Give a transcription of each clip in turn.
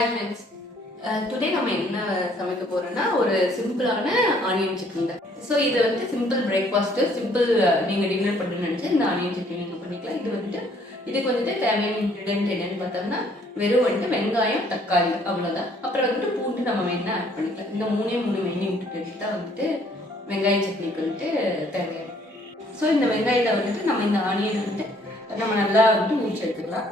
Friends, today நம்ம என்ன சமைக்க போறோம்னா ஒரு சிம்பிளான ஆனியன் சட்னி தான். ஸோ இது வந்து சிம்பிள் பிரேக்ஃபாஸ்ட்டு, சிம்பிள் நீங்கள் டின்னர் பண்ணணும்னு நினச்சி இந்த ஆனியன் சட்னி நீங்கள் பண்ணிக்கலாம். இதுக்கு வந்துட்டு தேவையான இன்க்ரீடியன்ட் என்னன்னு பார்த்தோம்னா வெறும் வந்துட்டு வெங்காயம், தக்காளி அவ்வளோதான். அப்புறம் வந்துட்டு பூண்டு நம்ம வேணா ஆட் பண்ணிக்கலாம். இந்த மூணு மெயின் இன்க்ரீடியன்ட் தான் வந்துட்டு வெங்காய சட்னிக்கு வந்துட்டு தேவையான. ஸோ இந்த வெங்காயத்தை வந்துட்டு நம்ம இந்த ஆனியன் வந்துட்டு நம்ம நல்லா வந்துட்டு ஊற்றி எடுத்துக்கலாம்.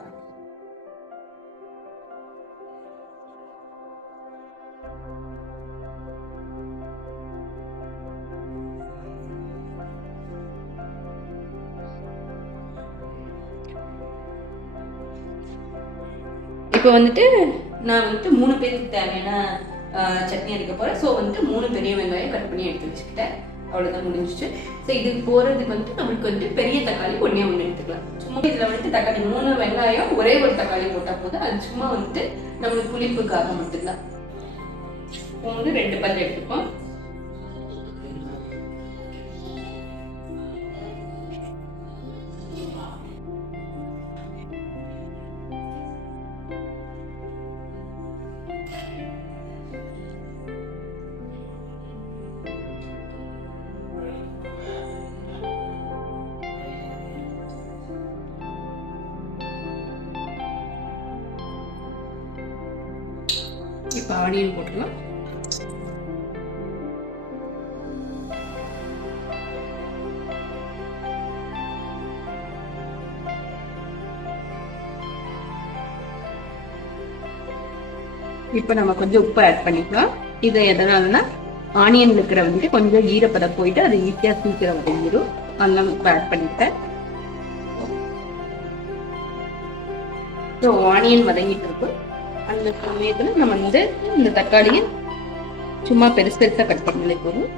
இப்போ வந்துட்டு நான் வந்துட்டு 3 பேருக்கு தேவையான சட்னி எடுக்க போகிறேன். ஸோ வந்துட்டு 3 பெரிய வெங்காயம் கட் பண்ணி எடுத்து வச்சுக்கிட்டேன். அவ்வளோதான் முடிஞ்சிச்சு. ஸோ இதுக்கு போகிறதுக்கு வந்துட்டு நம்மளுக்கு வந்துட்டு பெரிய தக்காளி ஒன்றே எடுத்துக்கலாம். சும்மா இதில் வந்துட்டு தக்காளி 3 வெங்காயம் ஒரே ஒரு தக்காளி போட்டால் போதும். அது சும்மா வந்துட்டு நம்மளுக்கு புளிப்புக்காக மட்டும்தான். பூண்டு 2 பல் எடுத்துப்போம். இப்போ ஆனியன் போட்டுக்கலாம். இப்போ நம்ம கொஞ்சம் உப்பு ஆட் பண்ணிக்கலாம். இது எதனாலனா ஆனியன் இருக்கிற வந்துட்டு கொஞ்சம் ஈரப்பதம் போயிட்டு அது ஈஸியாக சீக்கிரம் வதங்கிடும். அதெல்லாம் உப்பு ஆட் பண்ணிட்டேன். ஸோ ஆனியன் வதங்கிட்டு இருக்கும். அந்த சமயத்தில் நம்ம வந்து இந்த தக்காளியை சும்மா பெருசு பெருசாக கட் பண்ணாலே போதும்.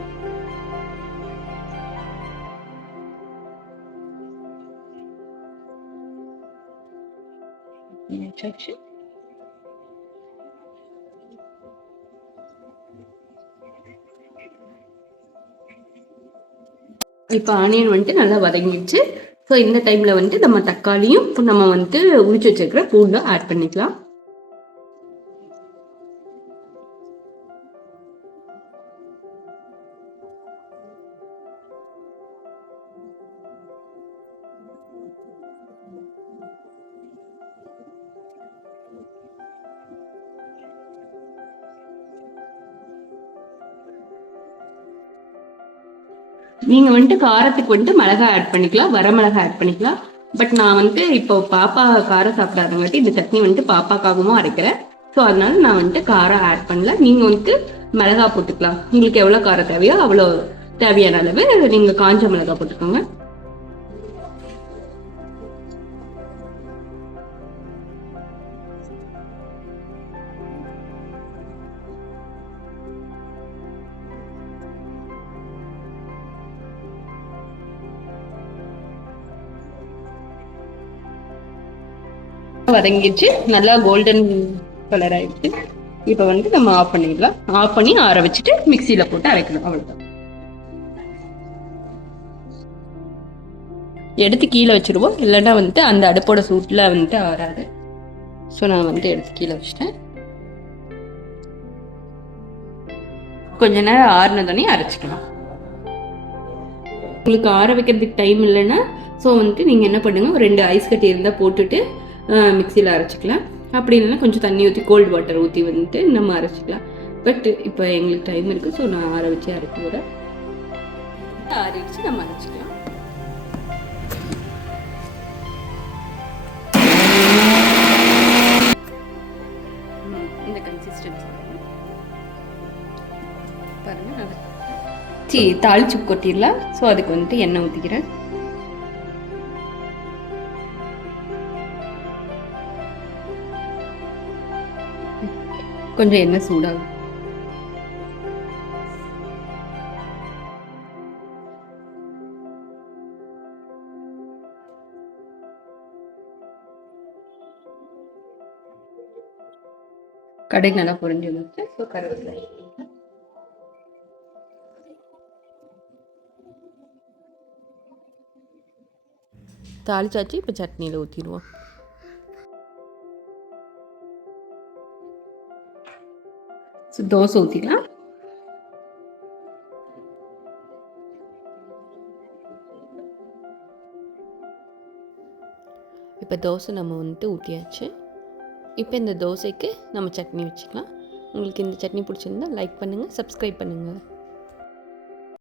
இப்போ ஆனியன் வந்துட்டு நல்லா வதங்கிடுச்சு. ஸோ இந்த டைமில் வந்துட்டு நம்ம தக்காளியும் நம்ம வந்துட்டு உரிச்சு வச்சிருக்கிற பூண்டும் ஆட் பண்ணிக்கலாம். நீங்கள் வந்துட்டு காரத்துக்கு வந்துட்டு மிளகாய் ஆட் பண்ணிக்கலாம், வரமிளகாய் ஆட் பண்ணிக்கலாம். பட் நான் வந்துட்டு இப்போ பாப்பா காரம் சாப்பிடாதங்காட்டி இந்த சட்னி வந்துட்டு பாப்பாக்காகவும் அரைக்கிறேன். ஸோ அதனால நான் வந்துட்டு காரம் ஆட் பண்ணல. நீங்கள் வந்துட்டு மிளகாய் போட்டுக்கலாம். உங்களுக்கு எவ்வளோ காரம் தேவையோ அவ்வளோ தேவையான அளவு நீங்கள் காஞ்ச மிளகாய் போட்டுக்கோங்க. வதங்கிடுச்சு, நல்லா கோல்டன் கலர் ஆயிடுச்சு. இப்போ வந்து நம்ம ஆஃப் பண்ணிடலாம். ஆஃப் பண்ணி ஆற வச்சுட்டு மிக்சியில போட்டு அரைக்கணும். அவ்வளோதான். எடுத்து கீழே வச்சிருவோம், இல்லைன்னா வந்துட்டு அந்த அடுப்போட சூட்டில் வந்துட்டு ஆறாது. ஸோ நான் வந்துட்டு எடுத்து கீழே வச்சுட்டேன். கொஞ்ச நேரம் ஆறுனதோடனே அரைச்சிக்கலாம். உங்களுக்கு ஆற வைக்கிறதுக்கு டைம் இல்லைன்னா ஸோ வந்துட்டு நீங்கள் என்ன பண்ணுங்கள், ஒரு 2 ஐஸ் கட்டி இருந்தால் போட்டுட்டு மிக்சியில் அரைச்சிக்கலாம். அப்படி இல்லைன்னா கொஞ்சம் தண்ணி ஊற்றி கோல்டு வாட்டர் ஊற்றி வந்துட்டு நம்ம அரைச்சிக்கலாம். பட் இப்போ எங்களுக்கு டைம் இருக்குது. ஸோ நான் ஆற வச்சு அரைக்க விட ஆறிடுச்சு, நம்ம அரைச்சிக்கலாம். இந்த கன்சிஸ்டன்சி பாருங்க. தாளிச்சு கொட்டிடலாம். ஸோ அதுக்கு வந்துட்டு எண்ணெய் ஊற்றிக்கிறேன். கொஞ்சம் எண்ணெய் சூடாகும். கடுகு நல்லா பொரிஞ்சு வந்துச்சு. ஸோ கருவேப்பிலை தாளிச்சாச்சு. இப்போ சட்னியில் ஊற்றிடுவோம். ஸோ தோசை ஊற்றிக்கலாம். இப்போ தோசை நம்ம வந்துட்டு ஊற்றியாச்சு. இப்போ இந்த தோசைக்கு நம்ம சட்னி வச்சுக்கலாம். உங்களுக்கு இந்த சட்னி பிடிச்சிருந்தா லைக் பண்ணுங்கள், சப்ஸ்கிரைப் பண்ணுங்கள்.